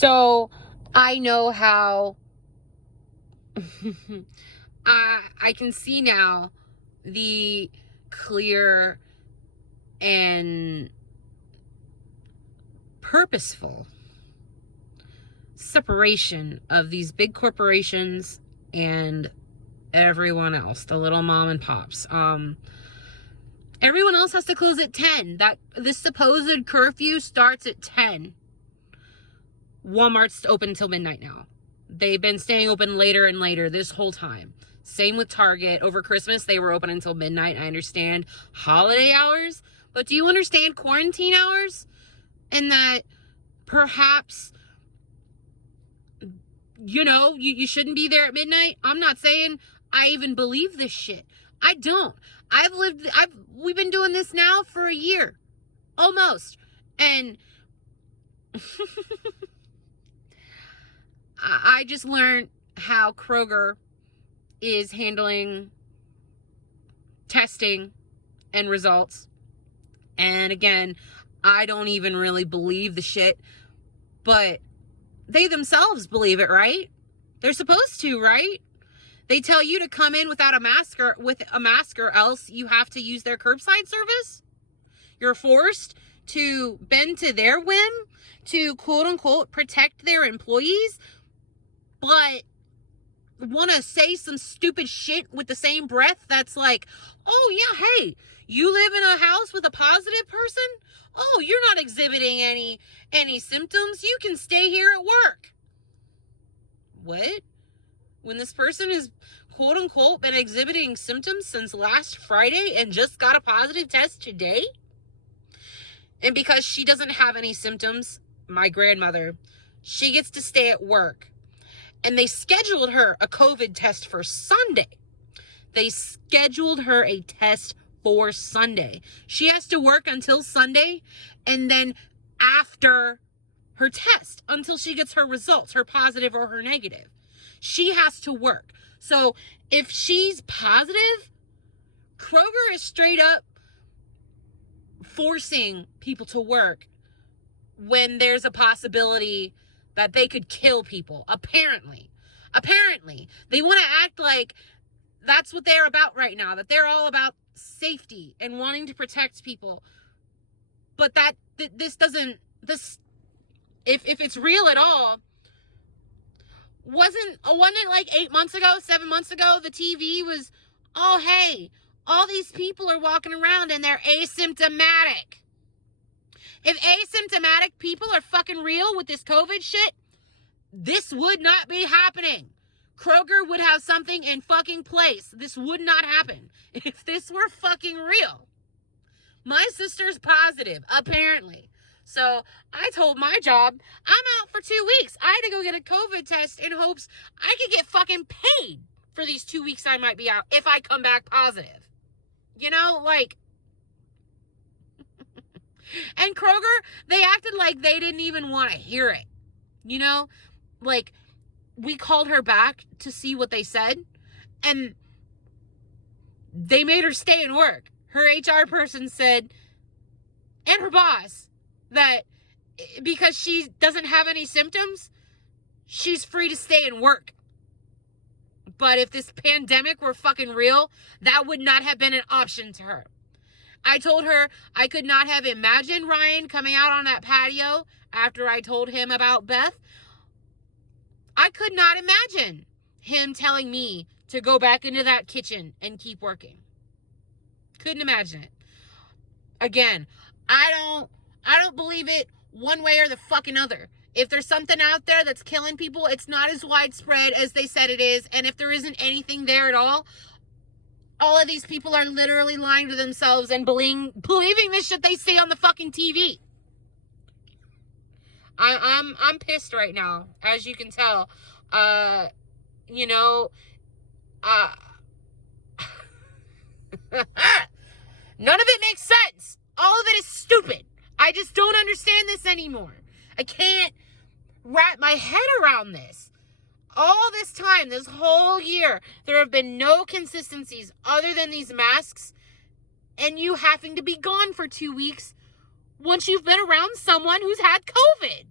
So I know how I can see now the clear and purposeful separation of these big corporations and everyone else, the little mom and pops. Everyone else has to close at 10. This supposed curfew starts at 10. Walmart's open until midnight now. They've been staying open later and later this whole time. Same with Target. Over Christmas, they were open until midnight. I understand holiday hours, but do you understand quarantine hours? And that perhaps, you shouldn't be there at midnight. I'm not saying I even believe this shit. I don't. We've been doing this now for a year. Almost. And I just learned how Kroger is handling testing and results. And again, I don't even really believe the shit, but they themselves believe it, right? They're supposed to, right? They tell you to come in without a mask or else you have to use their curbside service. You're forced to bend to their whim to quote unquote protect their employees, but want to say some stupid shit with the same breath that's like, oh yeah, hey, you live in a house with a positive person? Oh, you're not exhibiting any symptoms. You can stay here at work. What? When this person is quote unquote been exhibiting symptoms since last Friday and just got a positive test today? And because she doesn't have any symptoms, my grandmother, she gets to stay at work. And they scheduled her a COVID test for Sunday. They scheduled her a test for Sunday. She has to work until Sunday, and then after her test, until she gets her results, her positive or her negative, she has to work. So if she's positive, Kroger is straight up forcing people to work when there's a possibility that they could kill people. Apparently, they want to act like that's what they're about right now, that they're all about safety and wanting to protect people. But if it's real at all, wasn't it like 8 months ago, 7 months ago, the TV was, oh, hey, all these people are walking around and they're asymptomatic. If asymptomatic people are fucking real with this COVID shit, this would not be happening. Kroger would have something in fucking place. This would not happen if this were fucking real. My sister's positive, apparently. So I told my job, I'm out for 2 weeks. I had to go get a COVID test in hopes I could get fucking paid for these 2 weeks I might be out if I come back positive. And Kroger, they acted like they didn't even want to hear it. We called her back to see what they said, and they made her stay and work. Her HR person said, and her boss, that because she doesn't have any symptoms, she's free to stay and work. But if this pandemic were fucking real, that would not have been an option to her. I told her I could not have imagined Ryan coming out on that patio after I told him about Beth. I could not imagine him telling me to go back into that kitchen and keep working. Couldn't imagine it. Again, I don't believe it one way or the fucking other. If there's something out there that's killing people, it's not as widespread as they said it is. And if there isn't anything there at all of these people are literally lying to themselves and believing this shit they see on the fucking TV. I'm pissed right now, as you can tell. None of it makes sense. All of it is stupid. I just don't understand this anymore. I can't wrap my head around this. All this time, this whole year, there have been no consistencies other than these masks and you having to be gone for 2 weeks once you've been around someone who's had COVID.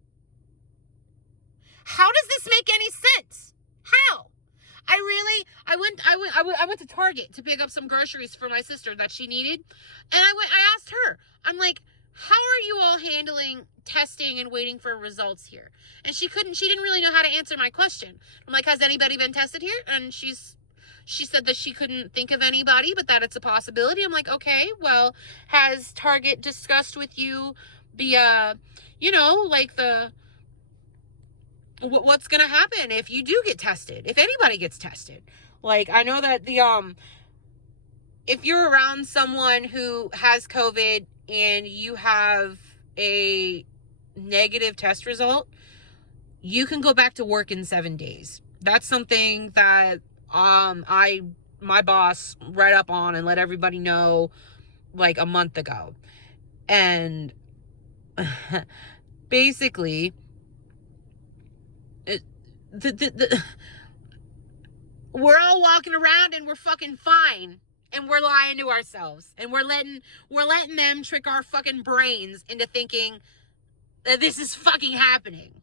I went to Target to pick up some groceries for my sister that she needed. And I asked her, I'm like, how are you all handling testing and waiting for results here? And she didn't really know how to answer my question. I'm like, has anybody been tested here? And she said that she couldn't think of anybody, but that it's a possibility. I'm like, okay, well, has Target discussed with you what's going to happen if you do get tested, if anybody gets tested? Like, I know that if you're around someone who has COVID and you have a negative test result, you can go back to work in 7 days. That's something that my boss read up on and let everybody know like a month ago. And basically, we're all walking around and we're fucking fine, and we're lying to ourselves, and we're letting them trick our fucking brains into thinking that this is fucking happening.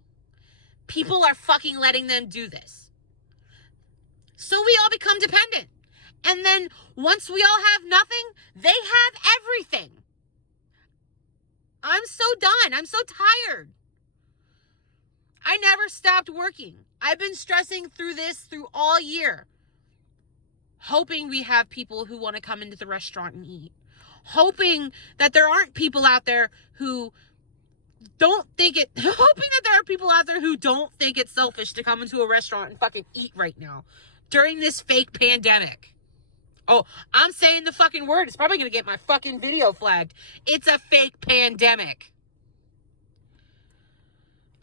People are fucking letting them do this. So we all become dependent. And then once we all have nothing, they have everything. I'm so done. I'm so tired. I never stopped working. I've been stressing through this through all year. Hoping we have people who want to come into the restaurant and eat. Hoping that there aren't people out there who don't think it, hoping that there are people out there who don't think it's selfish to come into a restaurant and fucking eat right now during this fake pandemic. Oh, I'm saying the fucking word. It's probably going to get my fucking video flagged. It's a fake pandemic.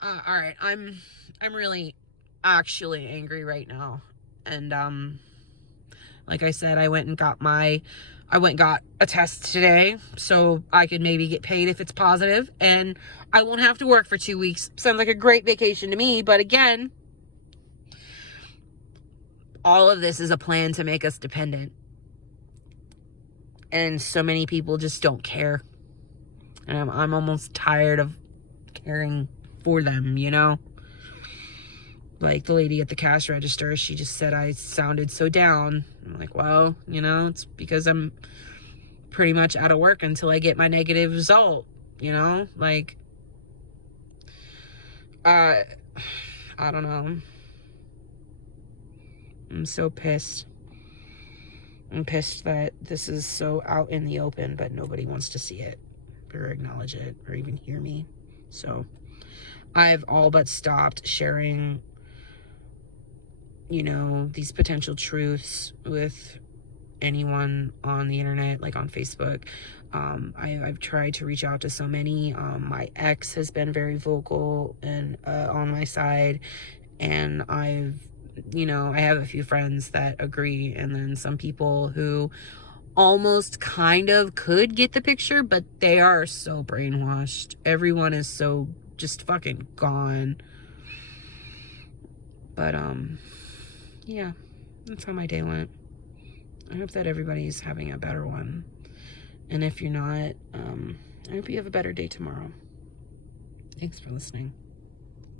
All right. I'm really actually angry right now. And, like I said, I went and got a test today so I could maybe get paid if it's positive, and I won't have to work for 2 weeks. Sounds like a great vacation to me, but again, all of this is a plan to make us dependent. And so many people just don't care. And I'm almost tired of caring for them, you know? Like the lady at the cash register, she just said I sounded so down. I'm like, well, you know, it's because I'm pretty much out of work until I get my negative result, you know? Like, I don't know. I'm so pissed. I'm pissed that this is so out in the open, but nobody wants to see it or acknowledge it or even hear me. So I've all but stopped sharing, you know, these potential truths with anyone on the internet, like on Facebook. I've tried to reach out to so many. My ex has been very vocal and on my side, and I have a few friends that agree, and then some people who almost kind of could get the picture, but they are so brainwashed. Everyone is so just fucking gone. But yeah, that's how my day went. I hope that everybody's having a better one. And if you're not, I hope you have a better day tomorrow. Thanks for listening.